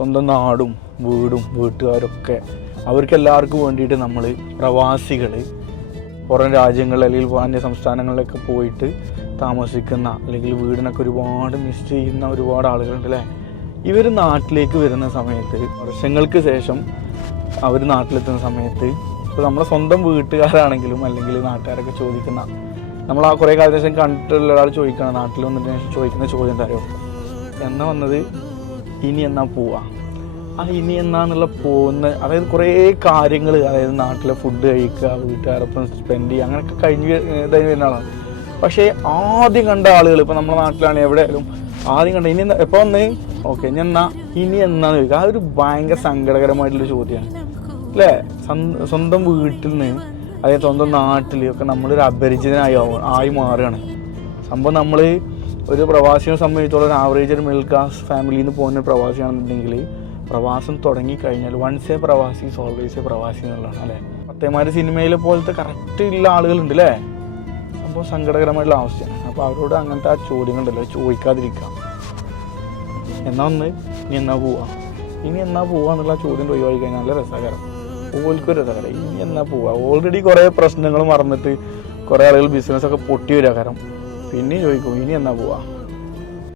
സ്വന്തം നാടും വീടും വീട്ടുകാരൊക്കെ അവർക്ക് എല്ലാവർക്കും വേണ്ടിയിട്ട് നമ്മൾ പ്രവാസികൾ പുറം രാജ്യങ്ങളിൽ അല്ലെങ്കിൽ അന്യ സംസ്ഥാനങ്ങളിലൊക്കെ പോയിട്ട് താമസിക്കുന്ന അല്ലെങ്കിൽ വീടിനൊക്കെ ഒരുപാട് മിസ് ചെയ്യുന്ന ഒരുപാട് ആളുകളുണ്ട് അല്ലേ? ഇവർ നാട്ടിലേക്ക് വരുന്ന സമയത്ത് വർഷങ്ങൾക്ക് ശേഷം അവർ നാട്ടിലെത്തുന്ന സമയത്ത് ഇപ്പോൾ നമ്മുടെ സ്വന്തം വീട്ടുകാരാണെങ്കിലും അല്ലെങ്കിൽ നാട്ടുകാരൊക്കെ ചോദിക്കുന്ന നമ്മൾ ആ കുറേ കാലത്തിന് ശേഷം കണ്ടിട്ടുള്ള ഒരാൾ ചോദിക്കണം നാട്ടിൽ വന്നതിന് ശേഷം ചോദിക്കുന്ന ചോദ്യം എന്താ അറിയോ? എന്നാ വന്നത്? ഇനി എന്നാ പോവാ? ആ ഇനി എന്നാന്നുള്ള പോകുന്ന അതായത് കുറേ കാര്യങ്ങൾ അതായത് നാട്ടിലെ ഫുഡ് കഴിക്കുക വീട്ടുകാരൊപ്പം സ്പെൻഡ് ചെയ്യുക അങ്ങനെയൊക്കെ കഴിഞ്ഞ് ഇതായി വരുന്ന ആളാണ്. പക്ഷേ ആദ്യം കണ്ട ആളുകൾ ഇപ്പം നമ്മുടെ നാട്ടിലാണെങ്കിൽ എവിടെയായാലും ആദ്യം കണ്ട ഇനി എപ്പോൾ വന്ന്? ഓക്കെ ഇനി എന്നാ ഇനി എന്നാന്ന് ചോദിക്കുക അതൊരു ഭയങ്കര സങ്കടകരമായിട്ടുള്ള ചോദ്യമാണ് അല്ലേ? സ്വന്തം- വീട്ടിൽ നിന്ന് അതായത് സ്വന്തം നാട്ടിൽ ഒക്കെ നമ്മളൊരു അപരിചിതനായി ആയി മാറുകയാണ്. സംഭവം നമ്മൾ ഒരു പ്രവാസിയെ സംബന്ധിച്ചോളം ഒരു ആവറേജ് ഒരു മിഡിൽ ക്ലാസ് ഫാമിലിയിൽ നിന്ന് പോകുന്ന പ്രവാസിയാണെന്നുണ്ടെങ്കിൽ പ്രവാസം തുടങ്ങി കഴിഞ്ഞാൽ വൺസ് എ പ്രവാസി ഓൾവേസ് എ പ്രവാസി എന്നുള്ളതാണ് അല്ലേ? പത്തേമാര് സിനിമയിലെ പോലത്തെ കറക്റ്റ് ഉള്ള ആളുകളുണ്ട് അല്ലേ സംഭവം സങ്കടകരമായിട്ടുള്ള അവസ്ഥയാണ്. അപ്പോൾ അവരോട് അങ്ങനത്തെ ആ ചോദ്യങ്ങളുണ്ടല്ലോ ചോദിക്കാതിരിക്കുക എന്നാ ഒന്ന് ഇനി എന്നാ പോവാ? ഇനി എന്നാ പോവാ എന്നുള്ള ചോദ്യം ഒഴിവാക്കി കഴിഞ്ഞാൽ നല്ല രസകരം. ഓൽക്കൊരു രസകരം. ഇനി എന്നാ പോവാ? ഓൾറെഡി കുറേ പ്രശ്നങ്ങൾ മറന്നിട്ട് കുറേ ആളുകൾ ബിസിനസ്സൊക്കെ പൊട്ടി വരാകരം പിന്നെ ചോദിക്കും ഇനി എന്നാ പോവാ?